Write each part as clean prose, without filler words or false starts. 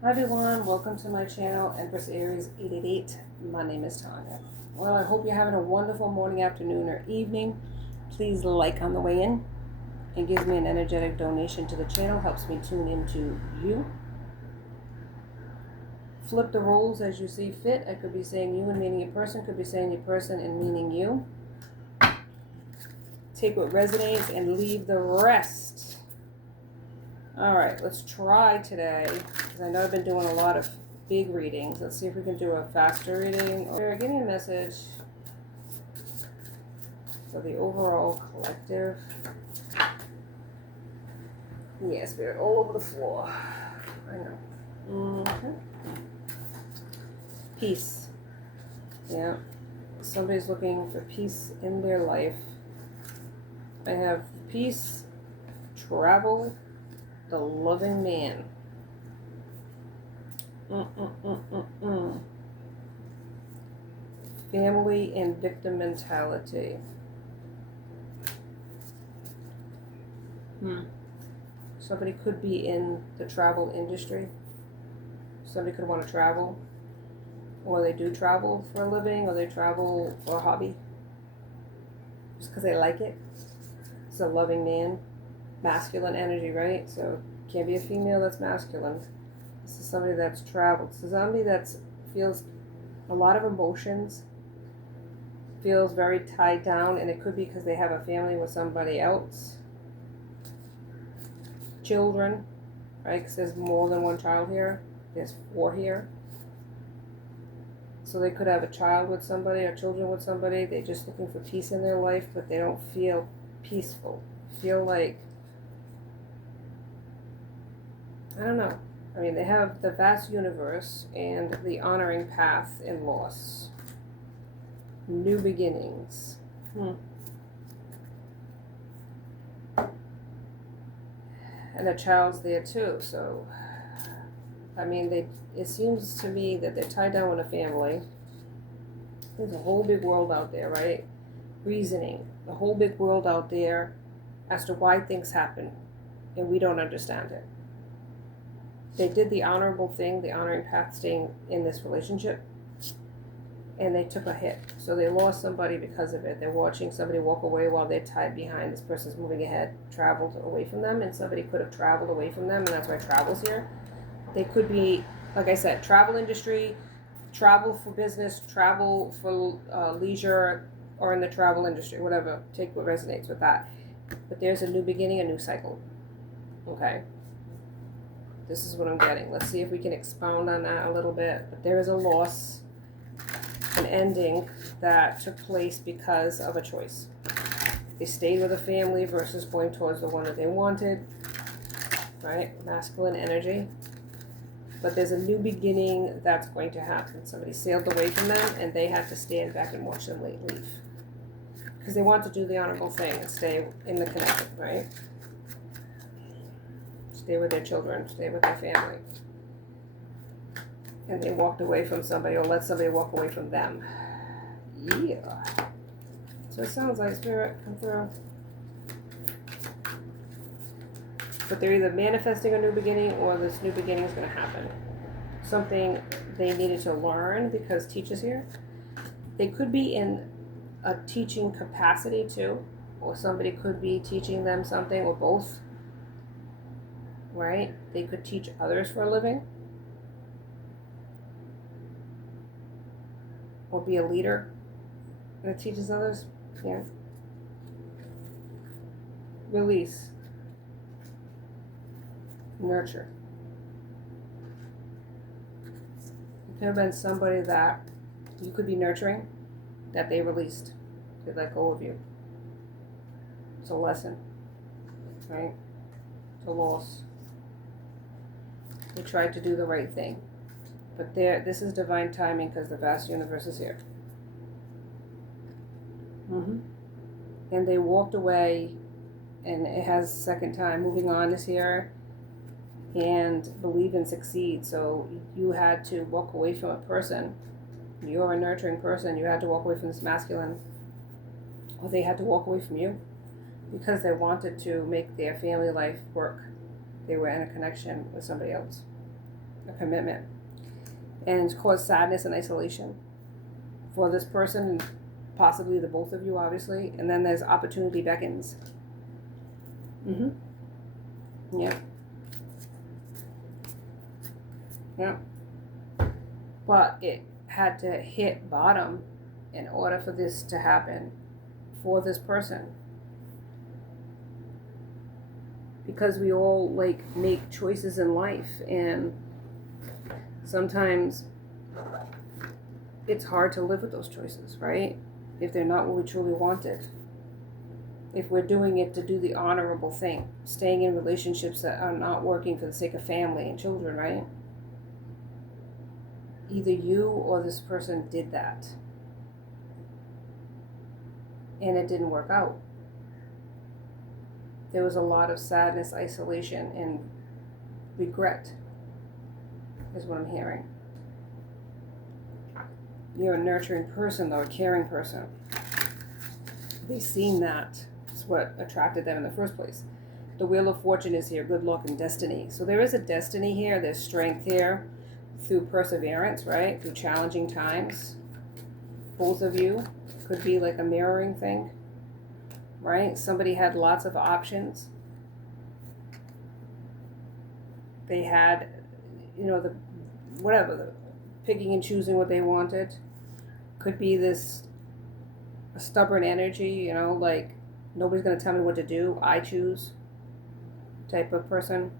Hi everyone, welcome to my channel, Empress Aries 888. My name is Tanya. Well, I hope you're having a wonderful morning, afternoon, or evening. Please like on the way in. It gives me an energetic donation to the channel, helps me tune into you. Flip the roles as you see fit. I could be saying you and meaning a person, could be saying a person and meaning you. Take what resonates and leave the rest. Alright, let's try today, because I know I've been doing a lot of big readings. Let's see if we can do a faster reading. Or give me a message for the overall collective. Yeah, spirit all over the floor. I know. Peace. Yeah. Somebody's looking for peace in their life. I have peace, travel, the loving man. Family and victim mentality. Somebody could be in the travel industry. Somebody could want to travel. Or they do travel for a living, or they travel for a hobby. Just because they like it. It's a loving man. Masculine energy, right? So can't be a female that's masculine. This is somebody that's traveled. This is somebody that feels a lot of emotions, feels very tied down, and it could be because they have a family with somebody else. Children, right? Because there's more than one child here. There's 4 here. So they could have a child with somebody or children with somebody. They're just looking for peace in their life, but they don't feel peaceful. Feel like, I don't know. I mean, they have the vast universe and the honoring path in loss. New beginnings. And a child's there too, so I mean, it seems to me that they're tied down with a family. There's a whole big world out there, right? Reasoning. The whole big world out there as to why things happen, and we don't understand it. They did the honorable thing, the honoring path, staying in this relationship, and they took a hit. So they lost somebody because of it. They're watching somebody walk away while they're tied behind. This person's moving ahead, traveled away from them, and somebody could have traveled away from them, and that's why travel's here. They could be, like I said, travel industry, travel for business, travel for leisure, or in the travel industry, whatever. Take what resonates with that. But there's a new beginning, a new cycle. Okay? This is what I'm getting. Let's see if we can expound on that a little bit. But there is a loss, an ending that took place because of a choice. They stayed with a family versus going towards the one that they wanted. Right? Masculine energy. But there's a new beginning that's going to happen. Somebody sailed away from them, and they had to stand back and watch them leave. Because they want to do the honorable thing and stay in the connection, right? Stay with their children, stay with their family. And they walked away from somebody, or let somebody walk away from them. Yeah. So it sounds like spirit come through. But they're either manifesting a new beginning, or this new beginning is going to happen. Something they needed to learn, because teachers here. They could be in a teaching capacity too, or somebody could be teaching them something, or both. Right? They could teach others for a living, or be a leader that teaches others. Yeah. Release. Nurture. It could have been somebody that you could be nurturing, that they released. They let go of you. It's a lesson, right? It's a loss. They tried to do the right thing. But this is divine timing, because the vast universe is here. And they walked away, and it has second time. Moving on is here. And believe and succeed. So you had to walk away from a person. You're a nurturing person. You had to walk away from this masculine. Or they had to walk away from you because they wanted to make their family life work. They were in a connection with somebody else. a commitment. And it's caused sadness and isolation for this person, and possibly the both of you, obviously. And then there's opportunity beckons. Yeah. Yeah. But it had to hit bottom in order for this to happen for this person. Because we all like make choices in life, and sometimes it's hard to live with those choices, right? If they're not what we truly wanted. If we're doing it to do the honorable thing, staying in relationships that are not working for the sake of family and children, right? Either you or this person did that. And it didn't work out. There was a lot of sadness, isolation, and regret, is what I'm hearing. You're a nurturing person, though, a caring person. They've seen that. It's what attracted them in the first place. The Wheel of Fortune is here, good luck and destiny. So there is a destiny here, there's strength here through perseverance, right? Through challenging times. Both of you could be like a mirroring thing, right? Somebody had lots of options. They had, the picking and choosing what they wanted. Could be this stubborn energy, like nobody's going to tell me what to do, I choose type of person.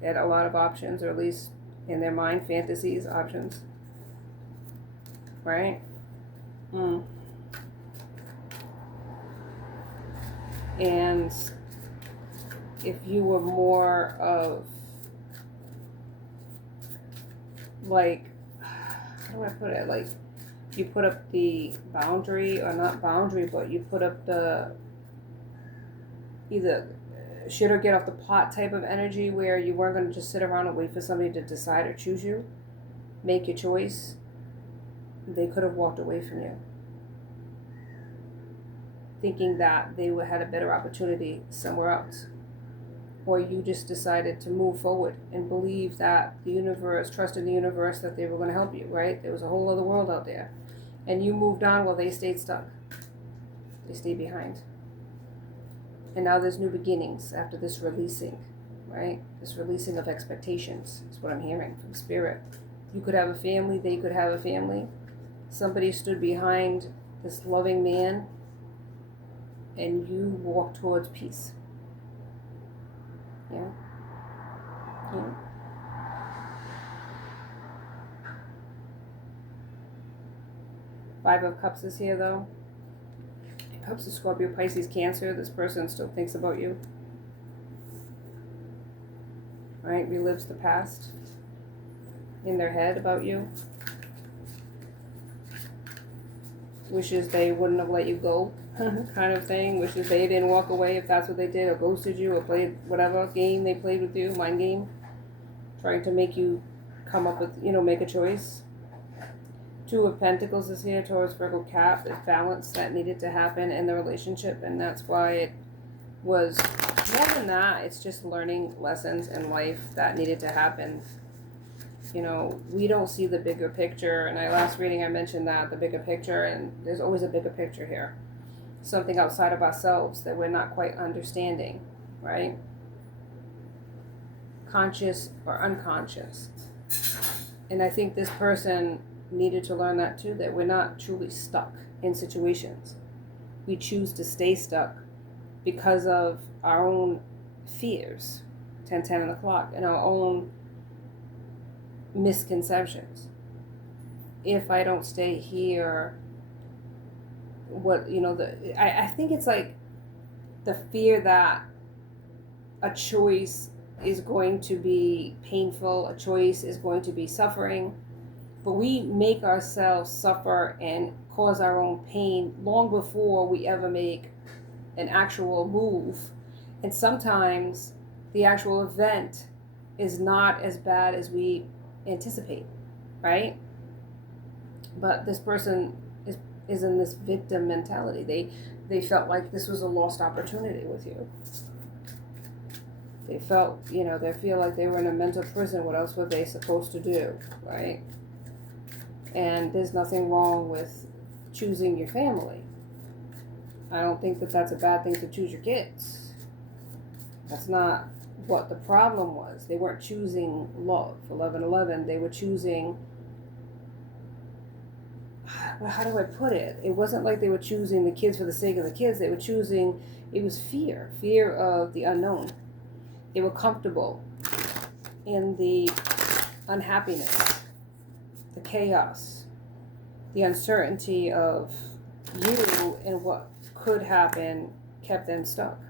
They had a lot of options, or at least in their mind, fantasies, options. Right? And if you were more of like, how do I put it? Like, you put up the boundary, or not boundary, but you put up the either shit or get off the pot type of energy, where you weren't going to just sit around and wait for somebody to decide or choose you, make your choice. They could have walked away from you, thinking that they had a better opportunity somewhere else. Or you just decided to move forward and believe that the universe, trust in the universe that they were going to help you, right? There was a whole other world out there. And you moved on while they stayed stuck. They stayed behind. And now there's new beginnings after this releasing, right? This releasing of expectations is what I'm hearing from Spirit. You could have a family, they could have a family. Somebody stood behind this loving man, and you walked towards peace. Yeah. Yeah. Five of Cups is here, though. Cups is Scorpio, Pisces, Cancer. This person still thinks about you. Right? Relives the past in their head about you. Wishes they wouldn't have let you go, kind of thing. Wishes they didn't walk away if that's what they did, or ghosted you, or played whatever game they played with you, mind game. Trying to make you come up with, make a choice. Two of Pentacles is here, Taurus, Virgo, Cap. There's balance that needed to happen in the relationship, and that's why it was more than that. It's just learning lessons in life that needed to happen. We don't see the bigger picture, and last reading I mentioned that, the bigger picture, and there's always a bigger picture here. Something outside of ourselves that we're not quite understanding, right? Conscious or unconscious. And I think this person needed to learn that too, that we're not truly stuck in situations. We choose to stay stuck because of our own fears, 10 on the clock, and our own misconceptions. If I don't stay here, I think it's like the fear that a choice is going to be painful, a choice is going to be suffering, but we make ourselves suffer and cause our own pain long before we ever make an actual move. And sometimes the actual event is not as bad as we anticipate, right? But this person is in this victim mentality. They felt like this was a lost opportunity with you. They felt, they feel like they were in a mental prison. What else were they supposed to do, right? And there's nothing wrong with choosing your family. I don't think that that's a bad thing to choose your kids. That's not what the problem was. They weren't choosing love, 1111. They were choosing, how do I put it? It wasn't like they were choosing the kids for the sake of the kids. They were choosing, it was fear of the unknown. They were comfortable in the unhappiness, the chaos, the uncertainty of you and what could happen kept them stuck.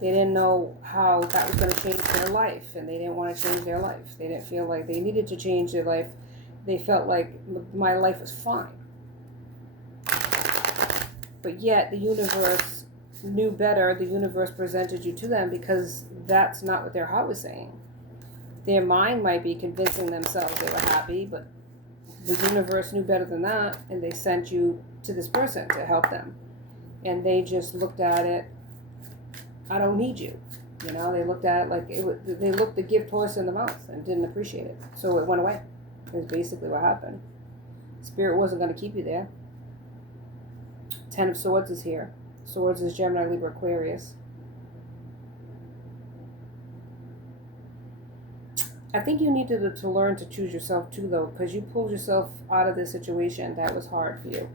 They didn't know how that was going to change their life, and they didn't want to change their life. They didn't feel like they needed to change their life. They felt like my life was fine. But yet the universe knew better. The universe presented you to them because that's not what their heart was saying. Their mind might be convincing themselves they were happy, but the universe knew better than that, and they sent you to this person to help them. And they just looked at it, I don't need you. They looked at it like they looked the gift horse in the mouth and didn't appreciate it. So it went away. It was basically what happened. Spirit wasn't going to keep you there. 10 of Swords is here. Swords is Gemini, Libra, Aquarius. I think you needed to learn to choose yourself too, though, because you pulled yourself out of this situation that was hard for you.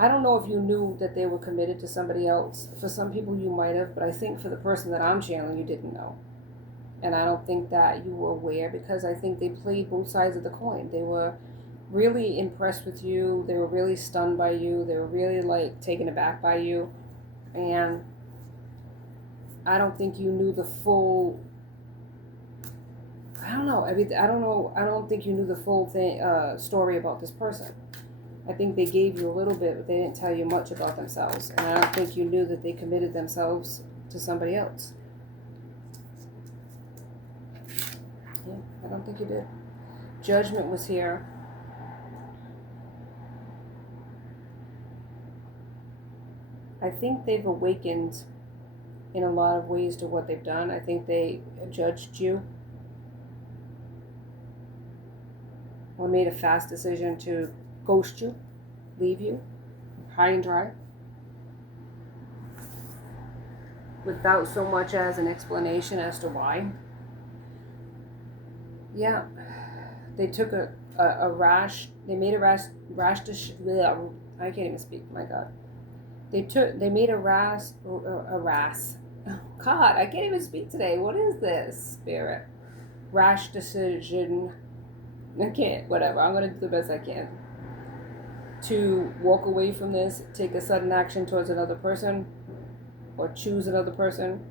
I don't know if you knew that they were committed to somebody else. For some people you might have, but I think for the person that I'm channeling, you didn't know. And I don't think that you were aware, because I think they played both sides of the coin. They were really impressed with you. They were really stunned by you. They were really taken aback by you. And I don't think you knew the full, I don't think you knew the full story about this person. I think they gave you a little bit, but they didn't tell you much about themselves. And I don't think you knew that they committed themselves to somebody else. Yeah, I don't think you did. Judgment was here. I think they've awakened in a lot of ways to what they've done. I think they judged you or made a fast decision to ghost you, leave you, high and dry, without so much as an explanation as to why. Yeah, they took a rash. They made a rash. I can't even speak. My God, they made a rash. God, I can't even speak today. What is this, Spirit? Rash decision. I can't. Whatever. I'm gonna do the best I can to walk away from this, take a sudden action towards another person, or choose another person.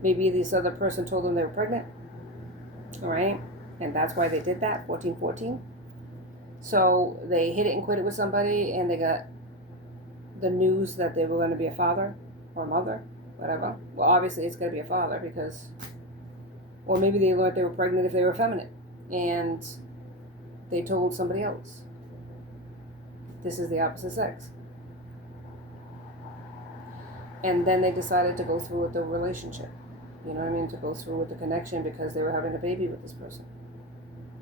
Maybe this other person told them they were pregnant. All right, and that's why they did that. 1414. So they hit it and quit it with somebody, and they got the news that they were going to be a father or a mother, whatever. Well, obviously it's going to be a father, because, or maybe they learned they were pregnant if they were feminine, and they told somebody else. This is the opposite sex. And then they decided to go through with the relationship. You know what I mean? To go through with the connection because they were having a baby with this person.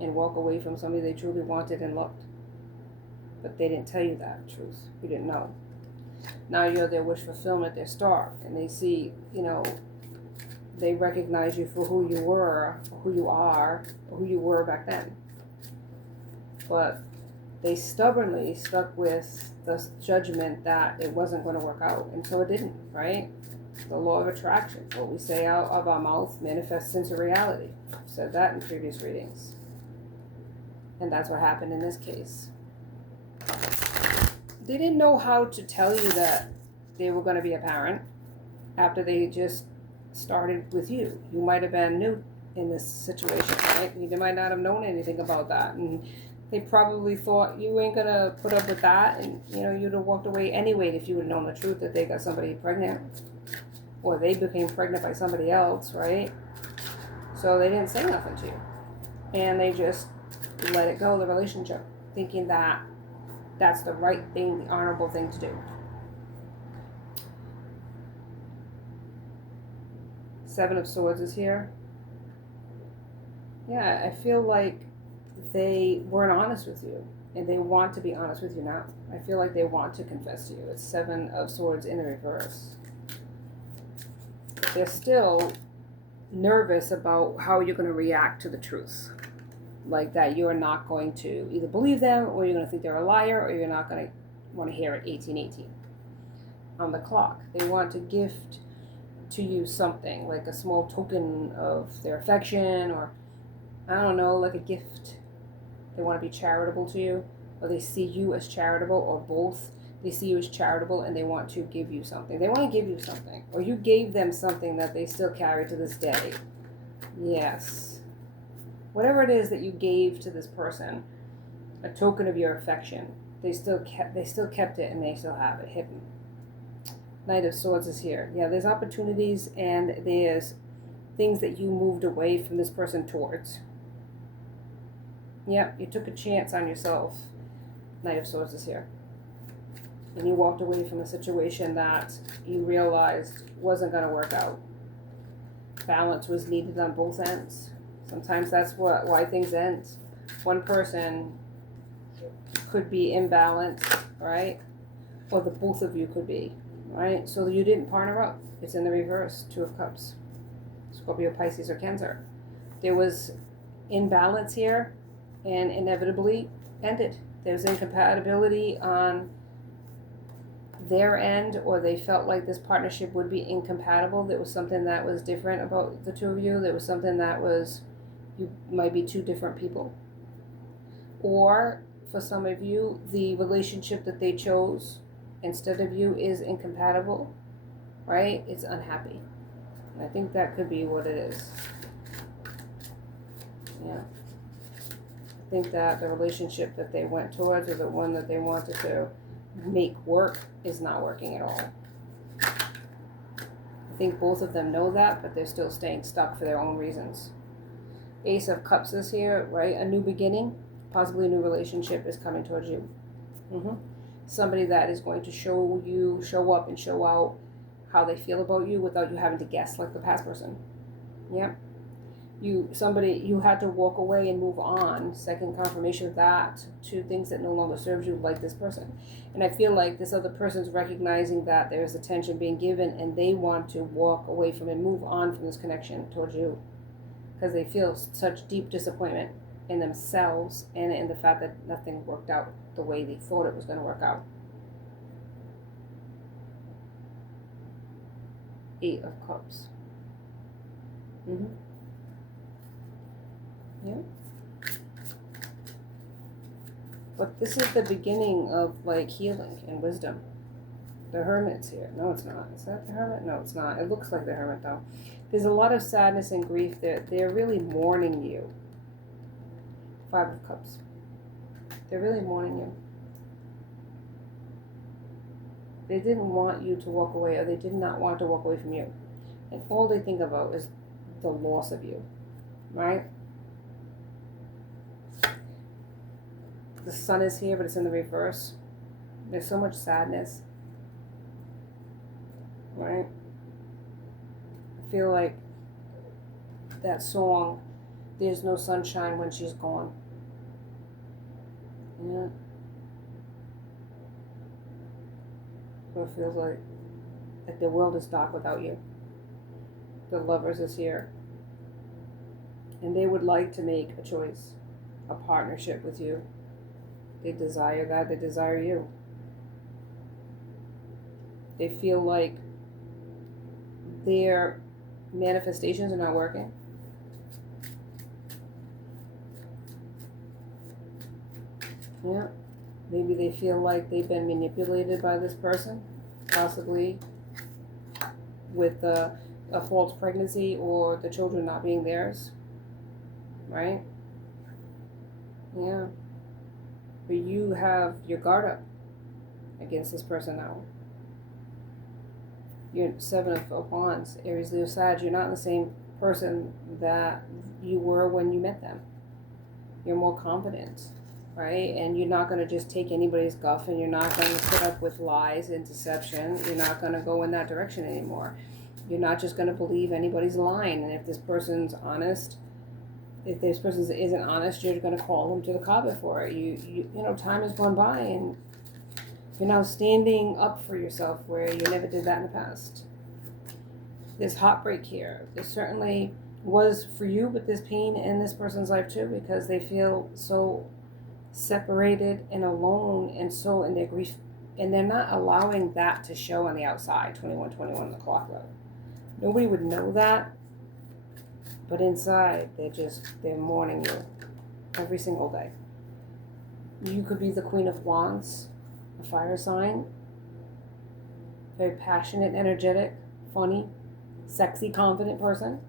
And walk away from somebody they truly wanted and loved. But they didn't tell you that truth. You didn't know. Now you're their wish fulfillment, their star. And they see, they recognize you for who you were, or who you are, or who you were back then. But they stubbornly stuck with the judgment that it wasn't going to work out. And so it didn't, right? The law of attraction. What we say out of our mouth manifests into reality. I've said that in previous readings. And that's what happened in this case. They didn't know how to tell you that they were going to be a parent after they just started with you. You might have been new in this situation, right? You might not have known anything about that. And they probably thought you ain't going to put up with that. And, you'd have walked away anyway if you would have known the truth that they got somebody pregnant. Or they became pregnant by somebody else, right? So they didn't say nothing to you. And they just let it go, the relationship, thinking that that's the right thing, the honorable thing to do. Seven of Swords is here. Yeah, I feel like they weren't honest with you, and they want to be honest with you now. I feel like they want to confess to you. It's Seven of Swords in the reverse. They're still nervous about how you're going to react to the truth. Like that you're not going to either believe them, or you're going to think they're a liar, or you're not going to want to hear it. 1818 on the clock. They want to gift to you something, like a small token of their affection, or I don't know, like a gift. They want to be charitable to you, or they see you as charitable, or both. They see you as charitable and they want to give you something. They want to give you something, or you gave them something that they still carry to this day. Yes. Whatever it is that you gave to this person, a token of your affection, they still kept it, and they still have it hidden. Knight of Swords is here. Yeah, there's opportunities and there's things that you moved away from this person towards. Yep, you took a chance on yourself. Knight of Swords is here. And you walked away from a situation that you realized wasn't going to work out. Balance was needed on both ends. Sometimes that's why things end. One person could be imbalanced, right? Or the both of you could be, right? So you didn't partner up. It's in the reverse. Two of Cups. Scorpio, Pisces, or Cancer. There was imbalance here, and inevitably ended. There's incompatibility on their end, or they felt like this partnership would be incompatible. There was something that was different about the two of you. There was something that was, you might be two different people. Or for some of you, the relationship that they chose instead of you is incompatible, right? It's unhappy. And I think that could be what it is. Yeah. I think that the relationship that they went towards, or the one that they wanted to make work, is not working at all. I think both of them know that, but they're still staying stuck for their own reasons. Ace of Cups is here, right? A new beginning, possibly a new relationship is coming towards you. Somebody that is going to show up and show out how they feel about you without you having to guess like the past person. Yep. You had to walk away and move on. Second confirmation of that, to things that no longer serves you, like this person. And I feel like this other person's recognizing that there's attention being given, and they want to walk away from and move on from this connection towards you, because they feel such deep disappointment in themselves and in the fact that nothing worked out the way they thought it was going to work out. 8 of Cups. Yeah. But this is the beginning of like healing and wisdom. The Hermit's here. No, it's not. Is that the Hermit? No, it's not. It looks like the Hermit though. There's a lot of sadness and grief there. They're really mourning you. 5 of Cups. They're really mourning you. They didn't want you to walk away, or they did not want to walk away from you. And all they think about is the loss of you, right? The Sun is here, but it's in the reverse. There's so much sadness, right? I feel like that song, There's No Sunshine When She's Gone. Yeah. So it feels like the world is dark without you. The Lovers is here. And they would like to make a choice, a partnership with you. They desire that. They desire you. They feel like their manifestations are not working. Yeah. Maybe they feel like they've been manipulated by this person, possibly with a false pregnancy or the children not being theirs, right? Yeah. But you have your guard up against this person now. You're 7 of Wands, Aries, Leo, Sag. You're not the same person that you were when you met them. You're more confident, right? And you're not going to just take anybody's guff, and you're not going to put up with lies and deception. You're not going to go in that direction anymore. You're not just going to believe anybody's line. And if this person's honest, if this person isn't honest, you're going to call them to the carpet for it. You know, time has gone by and you're now standing up for yourself where you never did that in the past. There's heartbreak here. There certainly was for you, but there's pain in this person's life too, because they feel so separated and alone and so in their grief, and they're not allowing that to show on the outside. 2121 the clock row. Nobody would know that, but inside they're mourning you every single day. You could be the Queen of Wands, a fire sign, very passionate, energetic, funny, sexy, confident person,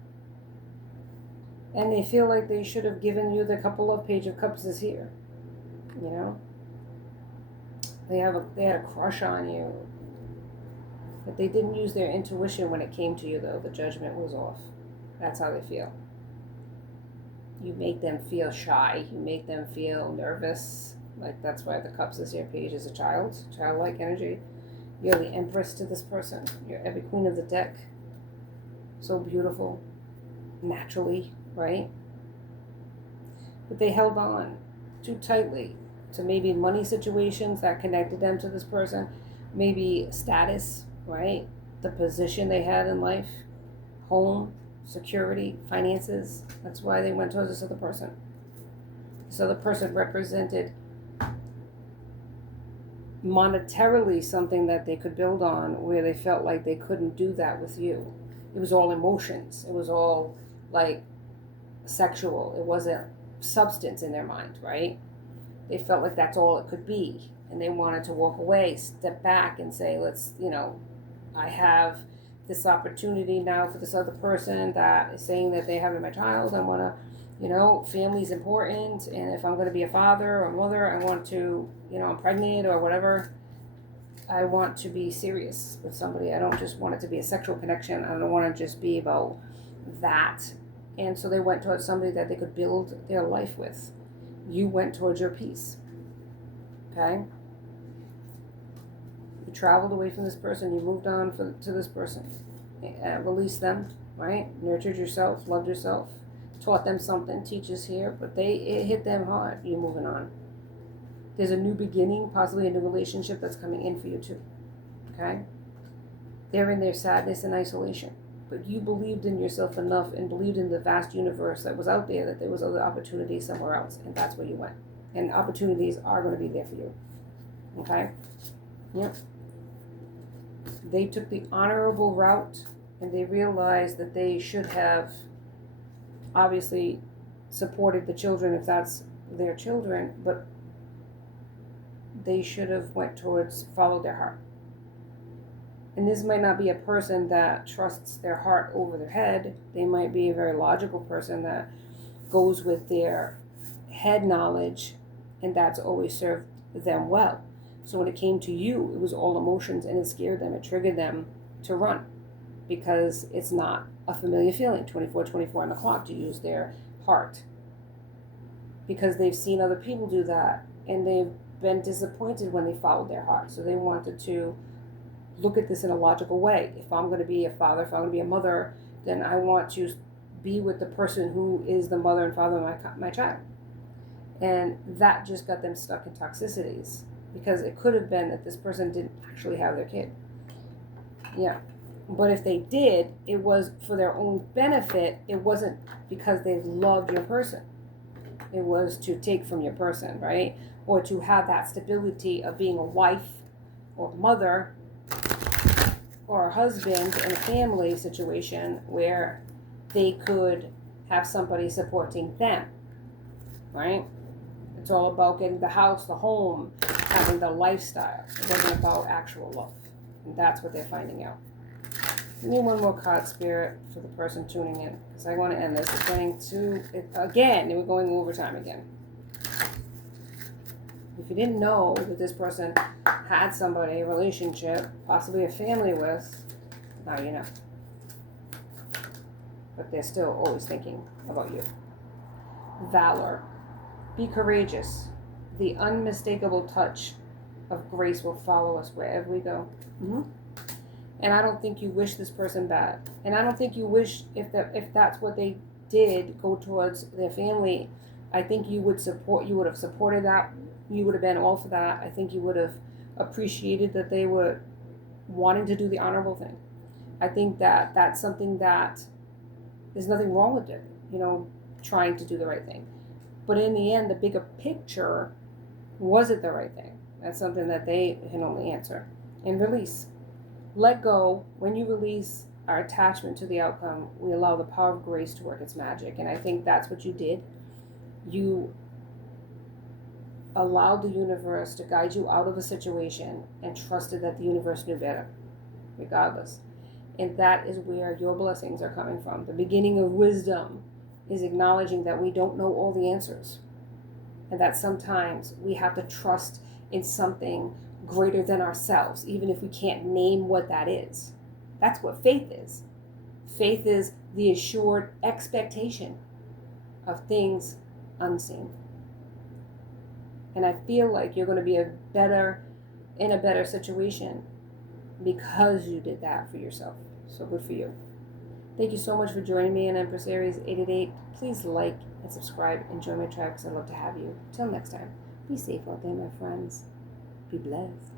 and they feel like they should have given you the couple of Page of Cups is here. You know, they had a crush on you, but they didn't use their intuition when it came to you, though. The judgment was off. That's how they feel. You make them feel shy. You make them feel nervous. Like, that's why the Cups is here. Page is a childlike energy. You're the Empress to this person. You're every queen of the deck. So beautiful, naturally, right? But they held on too tightly to maybe money situations that connected them to this person, maybe status, right? The position they had in life, home, security, finances. That's why they went towards this other person. This other person represented monetarily something that they could build on, where they felt like they couldn't do that with you. It was all emotions. It was all like sexual. It wasn't substance in their mind, right? They felt like that's all it could be. And they wanted to walk away, step back and say, let's, I have this opportunity now for this other person that is saying that they have my child. I want to, family's important. And if I'm going to be a father or mother, I want to, I'm pregnant or whatever. I want to be serious with somebody. I don't just want it to be a sexual connection. I don't want to just be about that. And so they went towards somebody that they could build their life with. You went towards your peace. Okay? You traveled away from this person. You moved on to this person. Released them, right? Nurtured yourself, loved yourself, taught them something. Teachers here, but it hit them hard. You're moving on. There's a new beginning, possibly a new relationship that's coming in for you too. Okay? They're in their sadness and isolation. But you believed in yourself enough and believed in the vast universe that was out there that there was other opportunities somewhere else. And that's where you went. And opportunities are going to be there for you. Okay? Yep. They took the honorable route and they realized that they should have obviously supported the children if that's their children, but they should have went towards followed their heart. And this might not be a person that trusts their heart over their head. They might be a very logical person that goes with their head knowledge, and that's always served them well. So when it came to you, it was all emotions, and it scared them. It triggered them to run because it's not a familiar feeling, 24 on the clock, to use their heart. Because they've seen other people do that, and they've been disappointed when they followed their heart. So they wanted to look at this in a logical way. If I'm going to be a father, if I'm going to be a mother, then I want to be with the person who is the mother and father of my child. And that just got them stuck in toxicities, because it could have been that this person didn't actually have their kid. Yeah. But if they did, it was for their own benefit. It wasn't because they loved your person. It was to take from your person, right? Or to have that stability of being a wife or mother or a husband in a family situation where they could have somebody supporting them, right? It's all about getting the house, the home, having the lifestyle. It wasn't about actual love. And that's what they're finding out. Give me one more card, Spirit, for the person tuning in, because I want to end this. It's going to, again, we're going overtime again. If you didn't know that this person had somebody, a relationship, possibly a family with, now you know. But they're still always thinking about you. Valor. Be courageous. The unmistakable touch of grace will follow us wherever we go. And I don't think you wish this person bad. And I don't think you wish, if that's what they did go towards their family, I think you would have supported that. You would have been all for that. I think you would have appreciated that they were wanting to do the honorable thing. I think that that's something that there's nothing wrong with it, trying to do the right thing. But in the end, the bigger picture, was it the right thing? That's something that they can only answer. And release. Let go. When you release our attachment to the outcome, we allow the power of grace to work its magic. And I think that's what you did. You allowed the universe to guide you out of a situation and trusted that the universe knew better, regardless. And that is where your blessings are coming from. The beginning of wisdom is acknowledging that we don't know all the answers. And that sometimes we have to trust in something greater than ourselves, even if we can't name what that is. That's what faith is. Faith is the assured expectation of things unseen. And I feel like you're going to be in a better situation because you did that for yourself. So good for you. Thank you so much for joining me on Empress Aries 888. Please like and subscribe. Enjoy my tracks. I'd love to have you. Till next time, be safe out there, my friends. Be blessed.